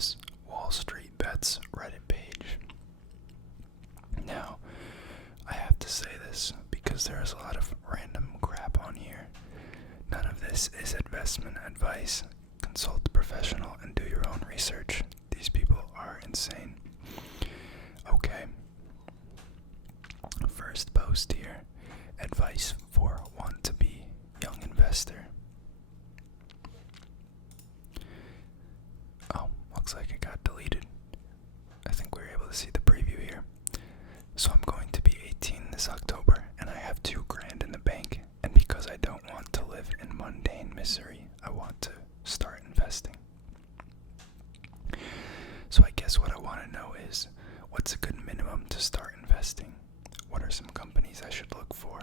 this WallStreetBets Reddit page. Now, I have to say this because there's a lot of random crap on here. None of this is investment advice. Consult a professional and do your own research. These people are insane. Okay. First post here. Advice for want to be young investor. Oh, looks like it got deleted. I think we were able to see the preview here. So I'm going to be 18 this October, and I have $2,000 in the bank. And because I don't want to live in mundane misery, I want to start investing. So I guess what I want to know is, what's a good minimum to start investing? What are some companies I should look for?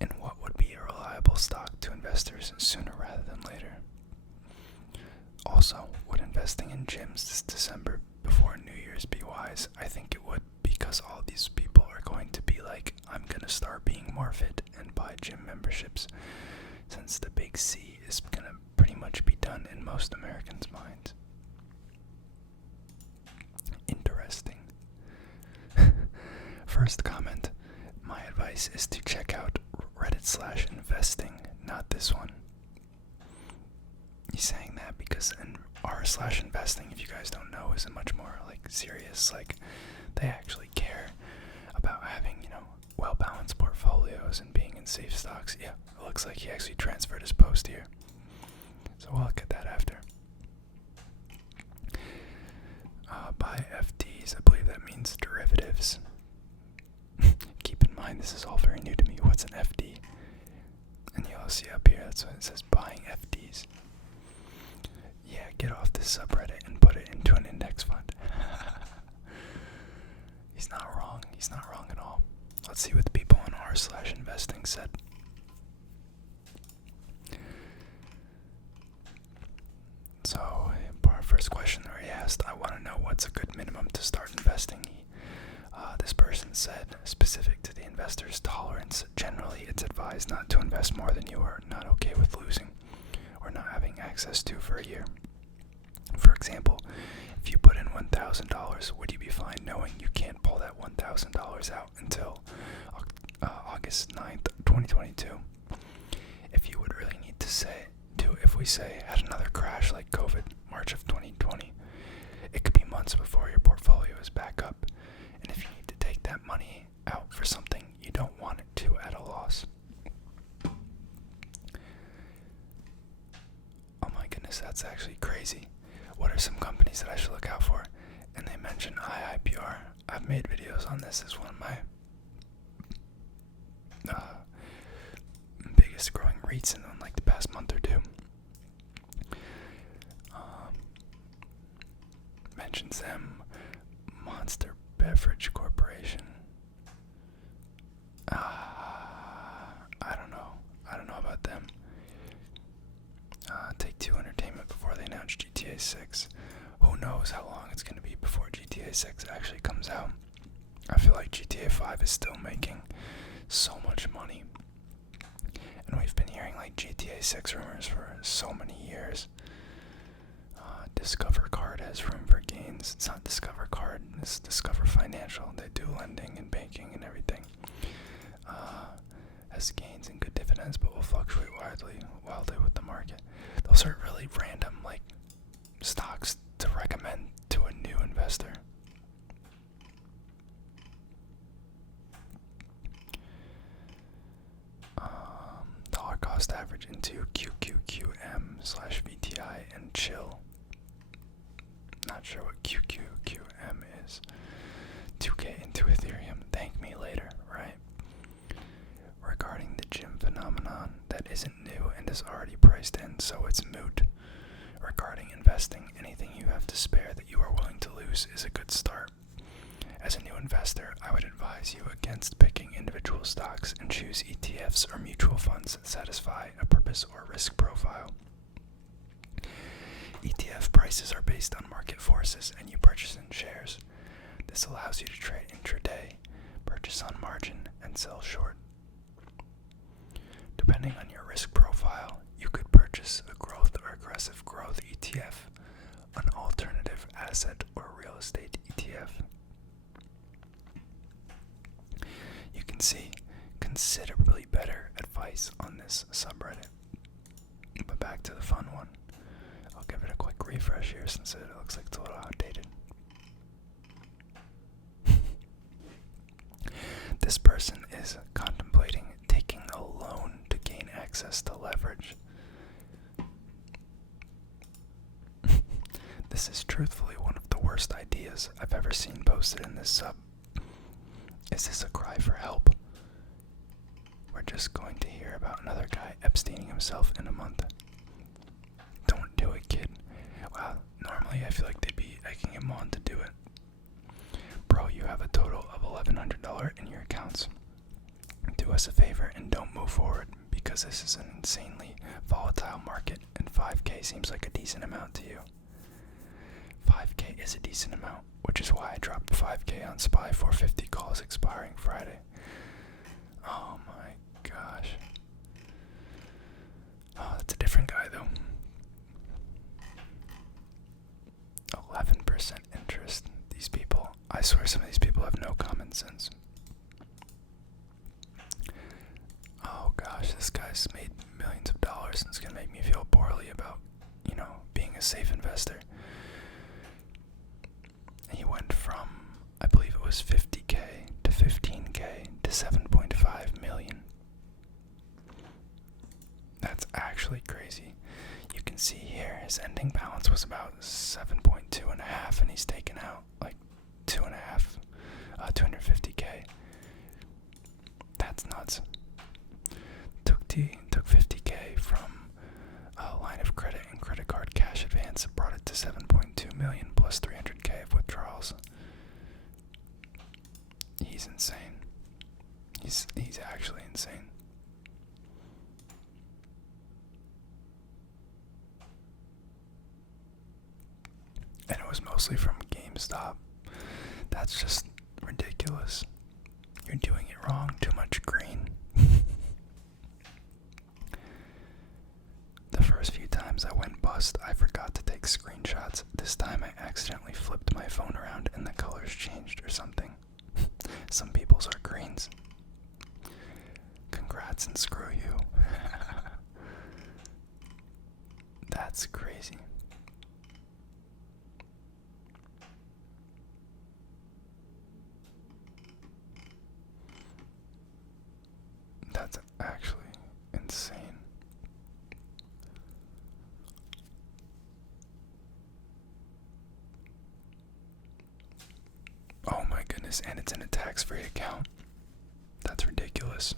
And what would be a reliable stock to investors sooner rather than later? Also, would investing in gyms this December before New Year's be wise? I think it would, because all these people are going to be like, I'm going to start being more fit and buy gym memberships, since the big C is going to pretty much be done in most Americans' minds. Interesting. First comment, my advice is to check out Reddit/investing, not this one. He's saying that because in r/investing, if you guys don't know, is a much more serious, they actually care about having, well-balanced portfolios and being in safe stocks. Yeah, it looks like he actually transferred his post here. So we'll look at that after. Buy FDs, I believe that means derivatives. Keep in mind, this is all very new to me. What's an FD? And you'll see up here, that's what it says, buying FDs. Yeah, get off this subreddit and put it into an index fund. He's not wrong. He's not wrong at all. Let's see what the people on r/investing said. So, our first question where he asked, I want to know what's a good minimum to start investing. This person said, specific to the investor's tolerance, generally it's advised not to invest more than you are not okay with losing or not having access to for a year. For example, if you put in $1,000, would you be fine knowing you can't pull that $1,000 out until August 9th, 2022? If you would really need to if we say had another crash like COVID, March of 2020, it could be months before your portfolio is back up. And if you need to take that money out for something, you don't want it to at a loss. Oh my goodness, that's actually crazy. What are some companies that I should look out for? And they mention IIPR. I've made videos on this as one of my biggest growing REITs in the past month or two. Mentions them. Monster Beverage Corporation. I don't know about them. Take-Two Entertainment before they announced GTA 6. Who knows how long it's going to be before GTA 6 actually comes out. I feel like GTA 5 is still making so much money. And we've been hearing GTA 6 rumors for so many years. Discover Card has room for gains. It's not Discover Card, it's Discover Financial. They do lending and banking and everything. Has gains and good dividends, but will fluctuate wildly with the market. Those are really random, stocks to recommend to a new investor. Dollar cost average into QQQM/VTI and chill. Not sure what QQQM is. 2K into Ethereum. Thank me later, right? Regarding the gym phenomenon, that isn't new and is already priced in, so it's moot. Regarding investing, anything you have to spare that you are willing to lose is a good start. As a new investor, I would advise you against picking individual stocks and choose ETFs or mutual funds that satisfy a purpose or risk profile. ETF prices are based on market forces and you purchase in shares. This allows you to trade intraday, purchase on margin, and sell short. Depending on your risk profile, you could purchase a growth or aggressive growth ETF, an alternative asset or real estate ETF. You can see considerably better advice on this subreddit. But back to the fun one. I'll give it a quick refresh here since it looks like it's a little outdated. This person is contemplating taking a loan to gain access to leverage. This is truthfully one of the worst ideas I've ever seen posted in this sub. Is this a cry for help? We're just going to hear about another guy Epsteining himself in a month. Don't do it, kid. Wow, normally I feel like they'd be egging him on to do it. Bro, you have a total of $1,100 in your accounts. Do us a favor and don't move forward, because this is an insanely volatile market and 5K seems like a decent amount to you. 5K is a decent amount, which is why I dropped 5K on SPY 450 calls expiring Friday. Oh my gosh. Oh, that's a different guy though. 11% interest. These people, I swear some of these people have no common sense. Oh gosh, this guy's made millions of dollars and it's gonna make me feel poorly about, being a safe investor. He went from, I believe it was 50K to 15K to 7.5 million. That's actually crazy. You can see here his ending balance was about 7.2 and a half, and he's taken out like 250K. That's nuts. Took 50K from a line of credit and credit card cash advance, brought it to 7.2 million plus 300K of withdrawals. He's insane. He's actually insane. And it was mostly from GameStop. That's just ridiculous. You're doing it wrong. Too much green. The first few times I went bust, I forgot to take screenshots. This time I accidentally flipped my phone around and the colors changed or something. Some people's are greens. Congrats and screw you. That's crazy. That's actually insane. Oh my goodness, and it's in a tax-free account. That's ridiculous.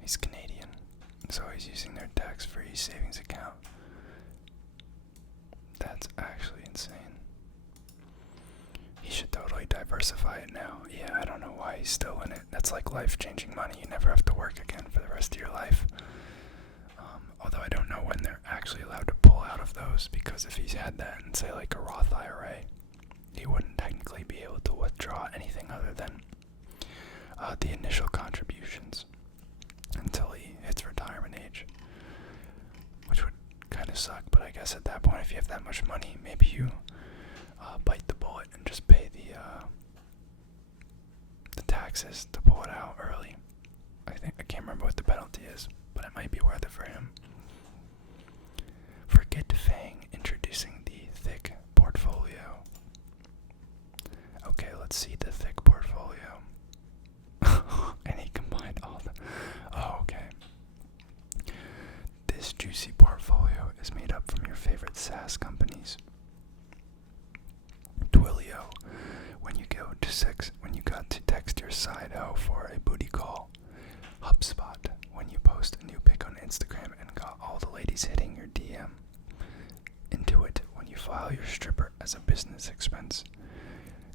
He's Canadian, so he's using their tax-free savings account. That's actually insane. He should totally diversify it now. Yeah, I don't know why he's still in it. That's like life-changing money. You never have to work again for the rest of your life. Although I don't know when they're actually allowed to pull out of those, because if he's had that in, say, like a Roth IRA, he wouldn't technically be able to withdraw anything other than the initial contributions until he hits retirement age, which would kind of suck. But I guess at that point, if you have that much money, maybe you bite the bullet and just pay the taxes to pull it out early. I can't remember what the penalty is, but it might be worth it for him. Forget Fang introducing the thick portfolio. Okay, let's see the thick portfolio. And he combined all the... Oh, okay. This juicy portfolio is made up from your favorite SaaS companies. Twilio, when you got to text your side hoe for a booty call. HubSpot, when you post a new pic on Instagram and got all the ladies hitting your DM. Intuit, when you file your stripper as a business expense.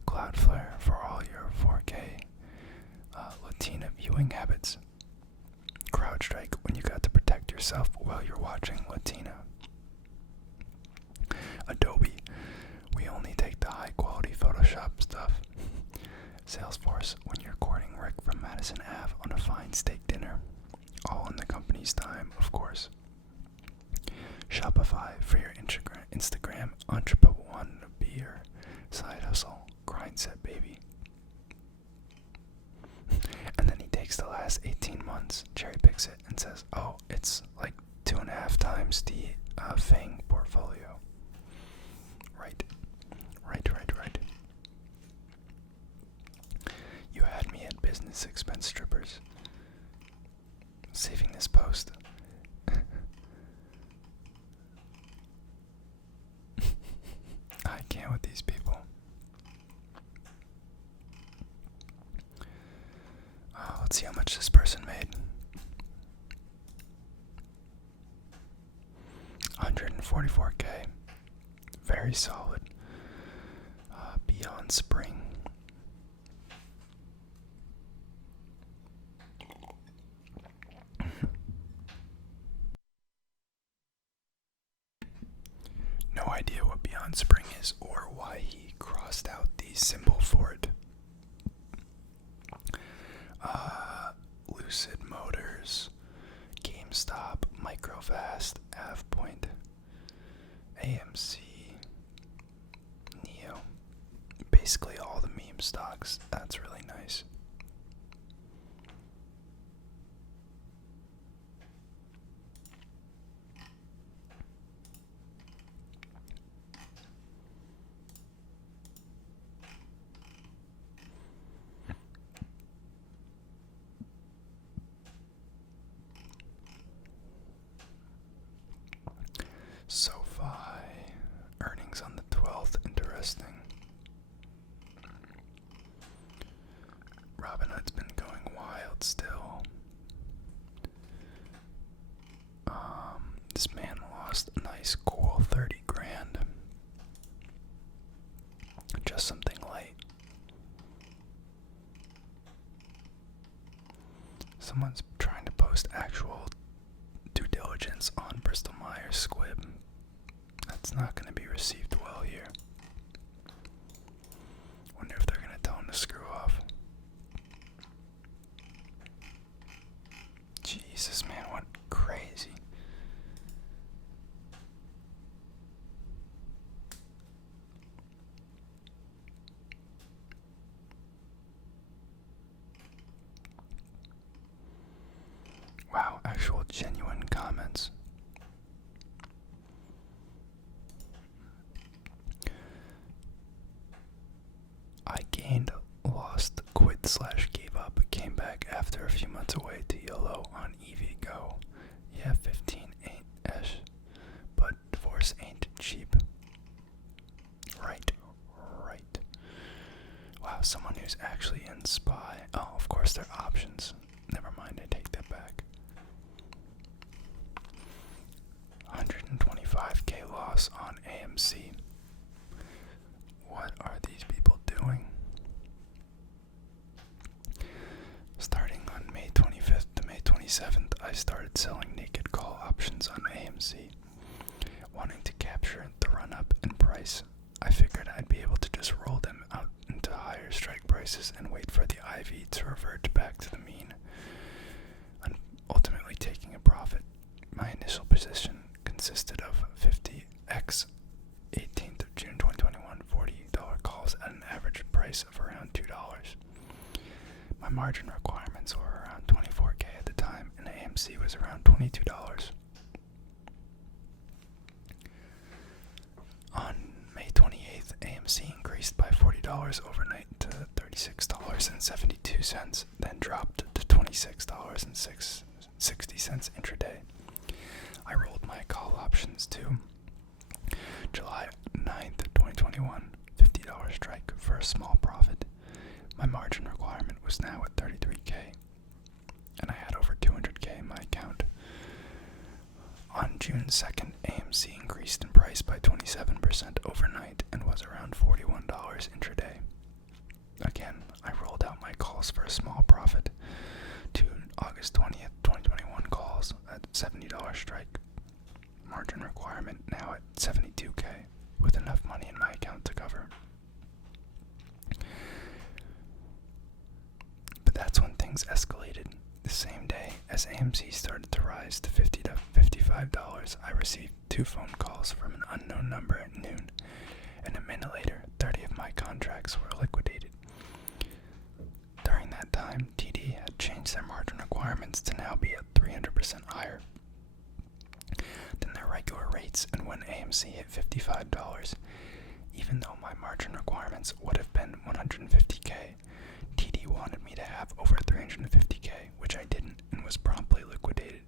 Cloudflare for all your 4K Latina viewing habits. CrowdStrike, when you got to protect yourself while you're watching Latina. Adobe, we only take the high quality Photoshop stuff. Salesforce, when you're courting Rick from Madison Ave on a fine steak dinner. All in the company's time, of course. Shopify for your Instagram entrepreneur beer side hustle grind set, baby. And then he takes the last 18 months, cherry picks it, and says, oh, it's like 2.5 times the Fang portfolio. Right. You had me at business expense strippers. Saving this post. I can't with these people. Let's see how much this person made. 144K. Very solid. Beyond Spring. No idea what Beyond Spring is or why he crossed out the symbol for it. Lucid Motors, GameStop, Microvast, AvePoint, AMC, Neo. Basically all the meme stocks. That's really nice. SoFi, earnings on the 12th, interesting. Robinhood's been going wild still. This man lost a nice cool 30 grand. Just something light. Someone's trying to post actual due diligence on Bristol Myers Squibb. That's not going to be received well here. Wonder if they're going to tell him to screw off. Jesus, man, what crazy. Wow, actual genuine comments. I gained, lost, quit/gave up, came back after a few months away to YOLO on EVGO. Yeah, 15 ain't-ish, but divorce ain't cheap. Right. Wow, someone who's actually in SPY. Oh, of course they're options. Never mind, I take that back. 125K loss on AMC. What are these people doing? Starting on May 25th to May 27th, I started selling naked call options on AMC, wanting to capture the run-up in price. I figured I'd be able to just roll them out into higher strike prices and wait for the IV to revert back to the mean, and ultimately taking a profit. My initial position consisted of 50x 18th of June 2021 $40 calls at an average price of around $2. My margin requirements were around 24K at the time, and AMC was around $22. On May 28th, AMC increased by $40 overnight to $36.72, then dropped to $26.60 intraday. I rolled my call options to July 9th, 2021, $50 strike for a small profit. My margin requirement was now at 33K, and I had over 200K in my account. On June 2nd, AMC increased in price by 27% overnight and was around $41 intraday. Again, I rolled out my calls for a small profit to August 20th, 2021 calls at $70 strike. Margin requirement now at 72K, with enough money in my account to cover. But that's when things escalated. The same day, As AMC started to rise to $50 to $55, I received 2 phone calls from an unknown number at noon, and a minute later, 30 of my contracts were liquidated. During that time, TD had changed their margin requirements to now be at 300% higher than their regular rates, and when AMC hit $55, even though my margin requirements would have been $150K, TD wanted me to have over $350K, which I didn't, and was promptly liquidated.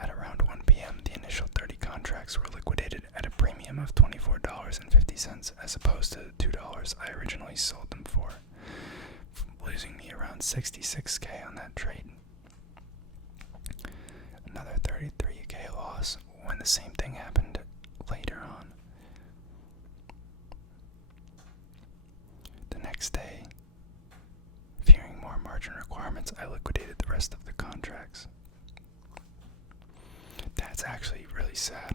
At around 1 p.m., the initial 30 contracts were liquidated at a premium of $24.50 as opposed to the $2 I originally sold them for, losing me around $66K on that trade. Another $33K loss when the same thing happened later on. The next day, fearing more margin requirements, I liquidated the rest of the contracts. That's actually really sad.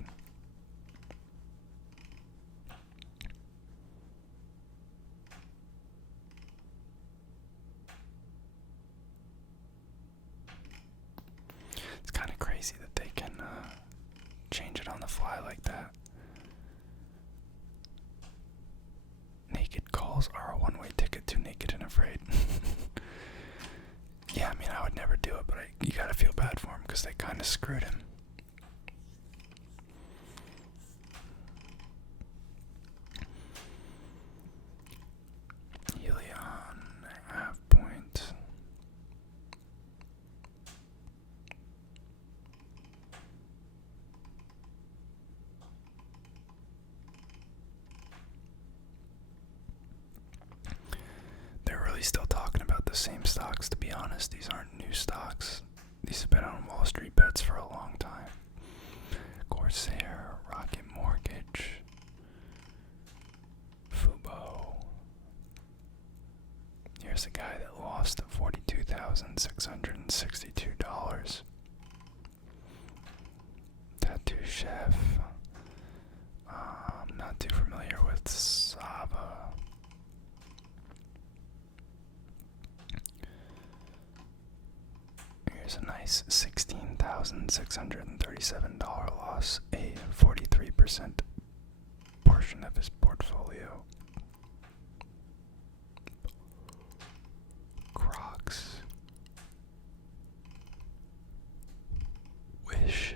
It's kind of crazy that they can change it on the fly like that. Naked calls are a one-way ticket to Naked and Afraid. Yeah, I mean, I would never do it, but you gotta feel bad for him because they kind of screwed him. Helion, half point. They're really still talking about the same stocks, to be honest. These aren't new stocks. These have been on WallStreetBets for a long time. Corsair, Rocket Mortgage, Fubo. Here's a guy that lost $42,662. Tattoo Chef. I'm not too familiar with Sava. Here's a nice $16,637 loss, a 43% portion of his portfolio. Crocs. Wish.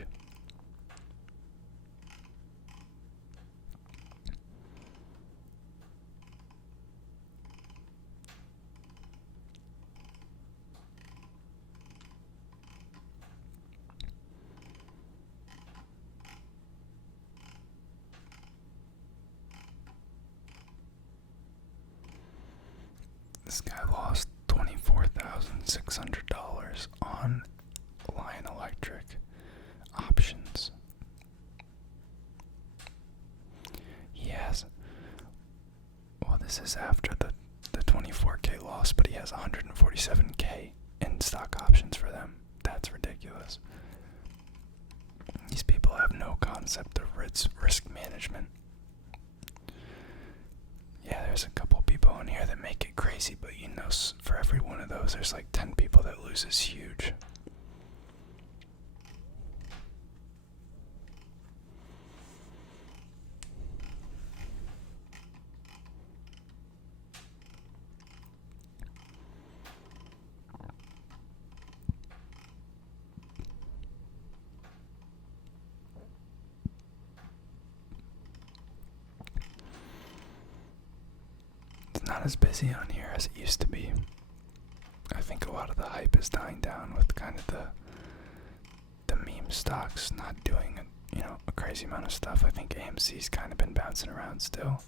This guy lost $24,600 on Lion Electric options. He has, well, this is after the 24K loss, but he has 147K in stock options for them. That's ridiculous. These people have no concept of risk management. Yeah, there's a couple people in here that make it crazy, but you know, for every one of those, there's like 10 people that loses huge. Not as busy on here as it used to be. I think a lot of the hype is dying down with kind of the meme stocks not doing a crazy amount of stuff. I think AMC's kind of been bouncing around still.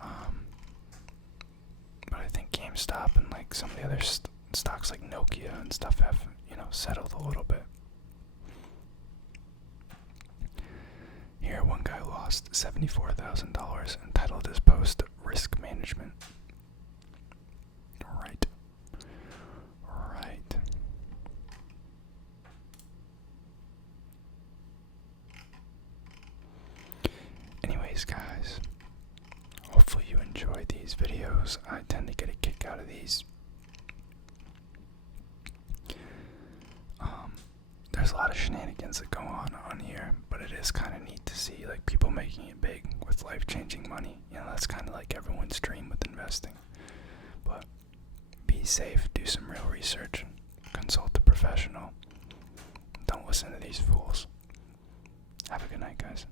But I think GameStop and like some of the other stocks like Nokia and stuff have, settled a little bit. Here, one guy lost $74,000 and titled his post "Risk Management." Right. Anyways, guys, hopefully you enjoy these videos. I tend to get a kick out of these. scams that go on here, but it is kind of neat to see like people making it big with life-changing money. You know, that's kind of like everyone's dream with investing. But be safe, do some real research, consult a professional. Don't listen to these fools. Have a good night, guys.